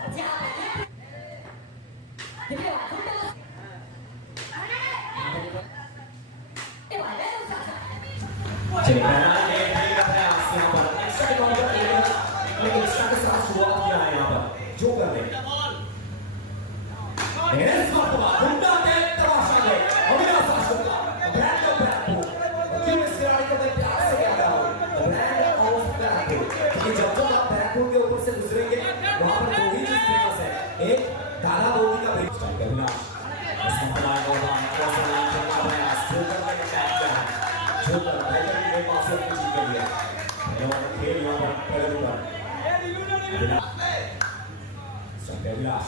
Jadi karena ini reaksi apa? Saya mau jadi lagi sangat suatu yang apa? Juga deh. Dengan satu benda terasa deh. Orang satu brand baru. Kita sekali kita biasa ya tahu. Brand of baru. Jadi जब आप backbone के ऊपर से गुजरेंगे वहाँ पर दो ही चीज फेमस है एक दाना बोली का ब्रेक स्टाइल करना इसमें हमारे गौरव कैसे नाम करना है स्ट्रोकर का टैग है जो राइटर के पास से कुछ कर दिया और खेल यहाँ पर पहले बार स्टाइल विलास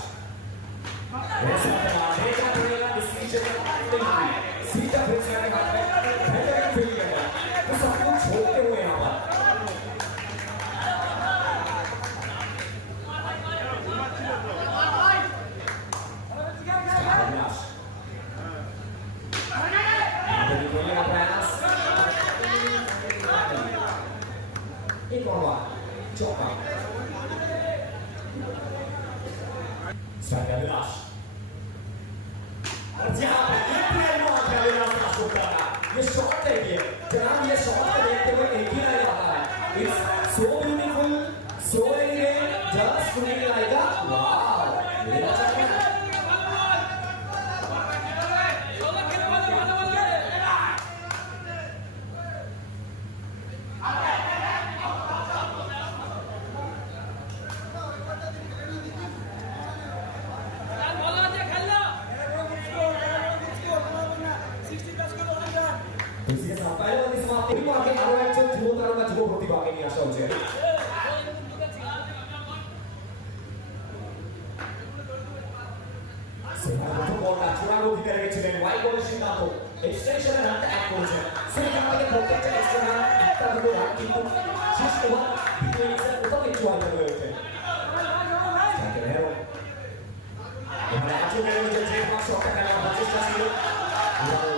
ऐसा आगे का पड़ेगा डिसीजन सीधा फिर से आगे हाथ में बेहतर फील करना तो सब कुछ छोड़ते हुए यहाँ पर Ini bawa coba saya jelas jawab ini mau jelas masuk darah ये शॉट देखिए जनाब ये शॉट को देखते हुए एक ही लाइन आता है it's so beautiful so elegant just feeling like a wow मेरा चक्कर प्रतिभागी आशा होती है সেখানে বলটা চূড়ান্ত অধিকারে গেছিলেন ওয়াই বলের সিদ্ধান্ত এক্সটেনশনে রানটা এক করেছেন সেখান থেকে প্রত্যেকটা এক্সটেনশন একটা দুটো রান কিন্তু শেষ ওভার দ্বিতীয় ইনিংসের কোথাও একটু আলাদা হয়ে ওঠে এখানে আজও বেরোয় যে পাঁচ শটটা খেলার প্রচেষ্টা ছিল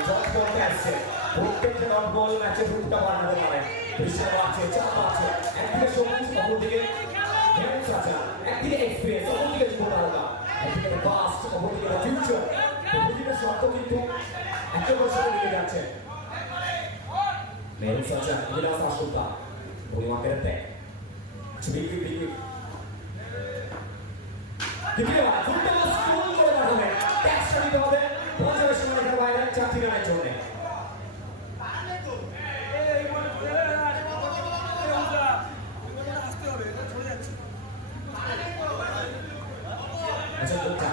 জট করতে আসছে প্রত্যেকটা ডট বল ম্যাচে রূপটা বাড়াতে পারে প্রেসার আছে চাপ আছে একদিকে সবুজ অপরদিকে হেলথ আছে একদিকে এক্সপিরিয়েন্স অপরদিকে যুবতারকা একদিকে ফাস্ট অপরদিকে ফিউচার দুদিকে শর্ত কিন্তু একেবারে সাথে মিলে যাচ্ছে মেরুন সাচা বিলাস আশুতা বলিমা করতে ছবিকে বিকে দ্বিতীয় ফুটবল স্কুল করে রাখবে ট্যাক্স দিতে হবে 50 সময়ের বাইরে 4 রানের জন্য अच्छा तो क्या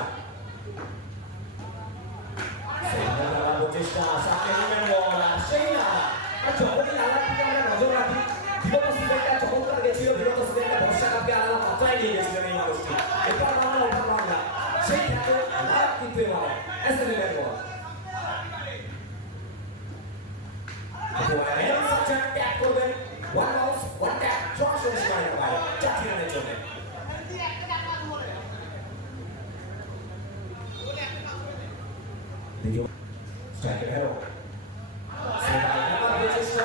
सेना का प्रचेष्टा सामने में बोला सेना আর যখনই লালার দিকে আমরা নজর রাখি বিগত সিজনটা চমৎকার গেছিল বিগত সিজনটা বর্ষা কাপকে আলাদা মাত্রায় নিয়ে গেছিলেন এই মানুষটি এবার বাংলা ওঠার বাংলা সেই ক্ষেত্রে লাভ কিন্তু এবার এসে দিলেন বল এবার সাবজেক্ট ট্যাগ করবেন ওয়ান বাউন্স ওয়ান ট্যাগ সরাসরি সীমানার বাইরে 4 রানের জন্য Video strike hero. Sekarang apa berjasa?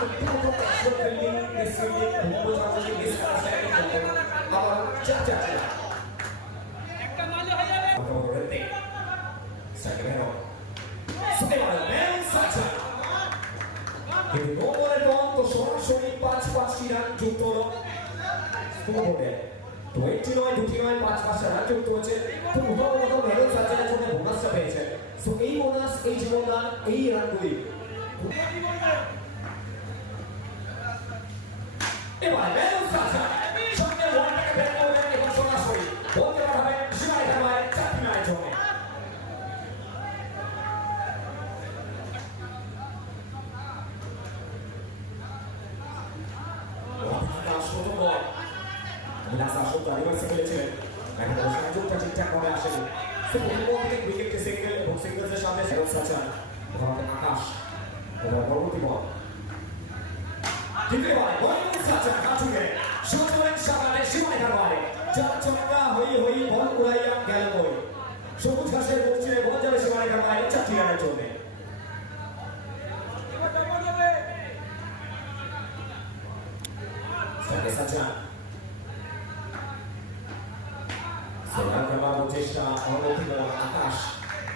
Untuk masuk ke lini kesini, untuk masuk ke lini sekarang saya ingin awal caca. Untuk berhenti, strike hero. Setelah main saja. Jadi nomor dua untuk sorry 5 run jumlah. Tunggu boleh. 29 5 run যুক্ত হয়েছে তো মোটামুটি maroon সাচের জন্য বোনাসটা পেয়েছে so এই bonus এই জীবনদান এই রানগুলি এবার মেরুন সাচা সঙ্গে ওয়ানটাকে ব্যাট করবেন এবং সরাসরি বলতে পারবেন সীমায় খেলায় 4 রানের জন্য বিলাস আশুতা রিভার্সে খেলেছিলেন এখন সংযোগটা ঠিকঠাকভাবে আসেনি সো প্রথম থেকে উইকেটে সিঙ্গেল এবং সিঙ্গলসের সামনে মেরুন সাচা এবং আকাশ এবার পরবর্তী বল দ্বিতীয় বল মেরুন সাচা কাছুকে সচলেন সামনে সীমায় খেলায় চার চক্কা হই হই বল উড়াইয়া গেল বই সবুজ ঘাসের মসজিদে বল যাবে সীমায় খেলায় 4 রানের জন্য সাচা প্রচেষ্টা অনুমতি আকাশ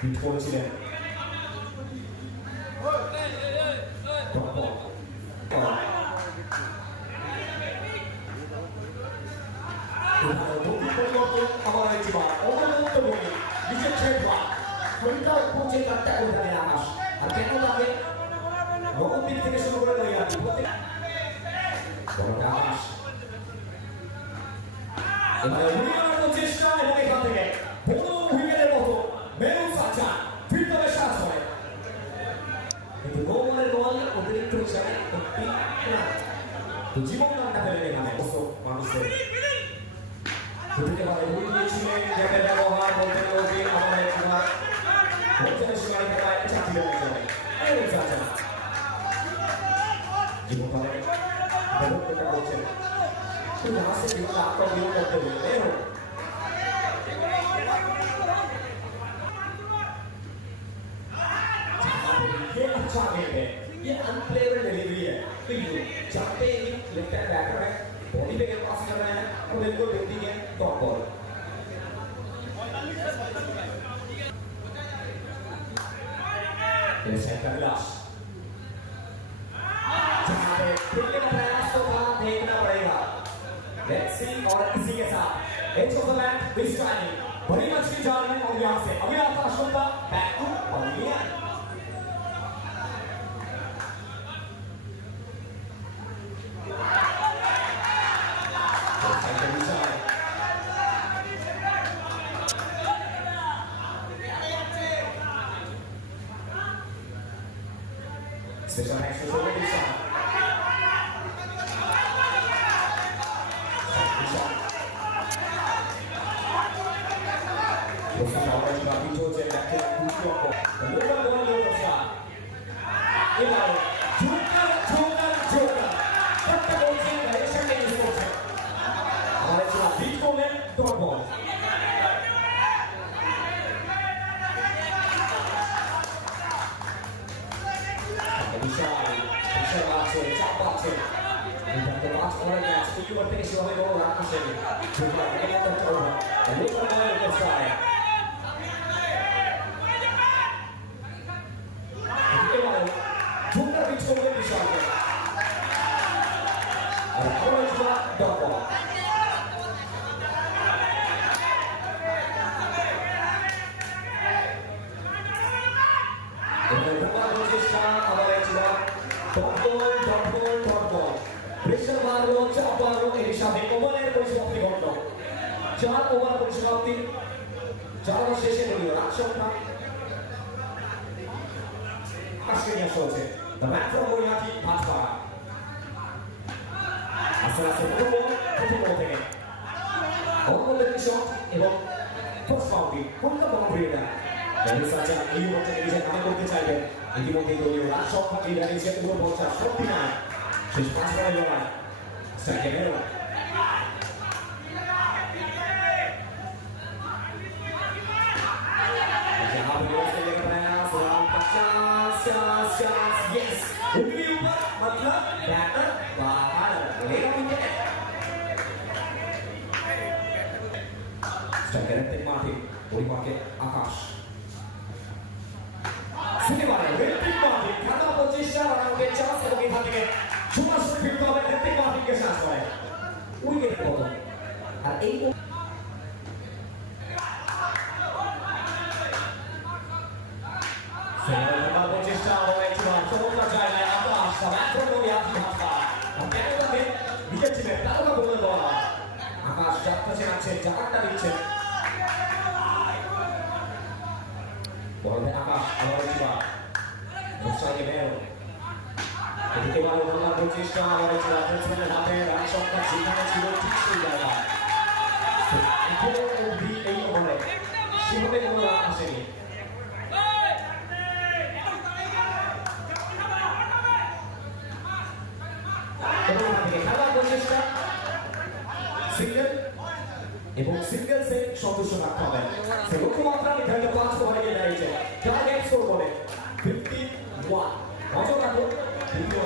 হিট করেছিলেন পরিবর্তন আমার জীবন অনন্ত ভূমি নিচের ছেড়া শরীরটা পৌঁছে কাটটা করে দেয় আকাশ আর কেন তাকে নতুন দিক থেকে শুরু করে দেয় আর আকাশ এবারে উড়িয়ে চেষ্টা এবং এখান থেকে বড় উইকেটের মতো মেরুন সাচা ফিল্ডারের সাজ হয় কিন্তু গোলের গোল অতিরিক্ত হিসাবে একটি জীবন নামটা ফেলে এখানে মানুষের একেবারে উড়িয়ে দিয়েছিলেন যাকে ব্যবহার বলতে গেলে আমাদের তোমার বলছেন সীমানি খেলায় চাকরি হয়ে যাবে মেরুন সাচা জীবন পালে ব্যবহারটা করছেন কিন্তু হাসে জীবন আত্মবিয়োগ করতে হবে মেরুন ये अच्छा गेम है ये अनप्लेएबल डिलीवरी है तो ये चाहते ही लेफ्ट हैंड बैटर है बॉडी पे गेम पास कर रहे हैं और बिल्कुल व्यक्ति गेम टॉप बॉल ये सेट का विलास जहाँ पे खेलने का प्रयास तो था देखना पड़ेगा लेट्स सी और इसी के साथ age of the match this time बड़ी मछली जा रही है और यहाँ से अभी आता अशोका बैक टू और ये Special action for the shot. Questa parola ci va più giù e anche purtroppo. Allora lo fa. E va. Gioca. Fatta così, riesce a tenere forza. Ora c'è la piccole dopo. Bichar আছে কিন্তু পাঁচ over match এই over থেকে সেভাবে বড় run আসেনি কিন্তু এটা একটা ওভার লোকাল বলের উপর সায় এবারে ঝুমকা পিচ করবে বিশাল আর ওভার জোড়া ডট বল এবারে ঢোকার চেষ্টা আবার একবার ডট বল প্রেসার মারলো চাপ মারলো এর সাথে ওভারের পরিসমাপ্তি ঘটল 4 ওভার পরিসমাপ্তি 4 ওভার শেষে হলো রান সংখ্যা আজকে নিয়ে আসা হচ্ছে দ্য ম্যান ফ্রম মরিয়াটি ভাটপাড়া আস্তে আস্তে প্রথম বল থেকে অন্যদের শট এবং ফার্স্ট বাউন্ডারি কোনটা বাউন্ডারি এটা মেরুন সাচা এই ওভার থেকে নিজের নামে করতে চাইবেন ইতিমধ্যে দলীয় রান সংখ্যা এই দাঁড়িয়েছে 49 সত্যি নয় শেষ 5 বলে লড়াই স্ট্রাইকে মেরুন यहाँ पे रोज खेलने का प्रयास राउंड का चांस यस उंगली ऊपर मतलब बैटर बाहर लेगा विकेट स्ट्राइकर ऋतिक मार्टिन पूरी पाके आकाश सुने वाले ऋतिक मार्टिन खाना पोजीशन और उनके चांस को भी खाते हैं सुपर फील्ड को अब ऋतिक मार्टिन के साथ है विकेट को और एक Señor, প্রচেষ্টা হয়েছিল চমৎকার জায়গায় আকাশ মাত্র মরিয়াটি ভাটপাড়া কেন তাকে বিকেট ছিলেন তারকা বলে দেওয়া আকাশ যাত্রা চেনাচ্ছেন জাকারটা দিচ্ছেন বলবে আকাশ আবার একবার উৎসাহে মেরুন এদিকে বল বলার প্রচেষ্টা আবার একবার পেছনের হাতে রান সংখ্যা যেখানে ছিল ঠিক সেই জায়গায় এখনো অবধি এই ওভারে সেভাবে কোনো রান আসেনি সিঙ্গেল এবং সিঙ্গেল সে সদস্য রাখতে হবে সে লক্ষ্যমাত্রা নির্ধারিত 5 ওভারে গিয়ে দাঁড়িয়েছে টার্গেট স্কোর করে 51 নজর রাখুন দ্বিতীয়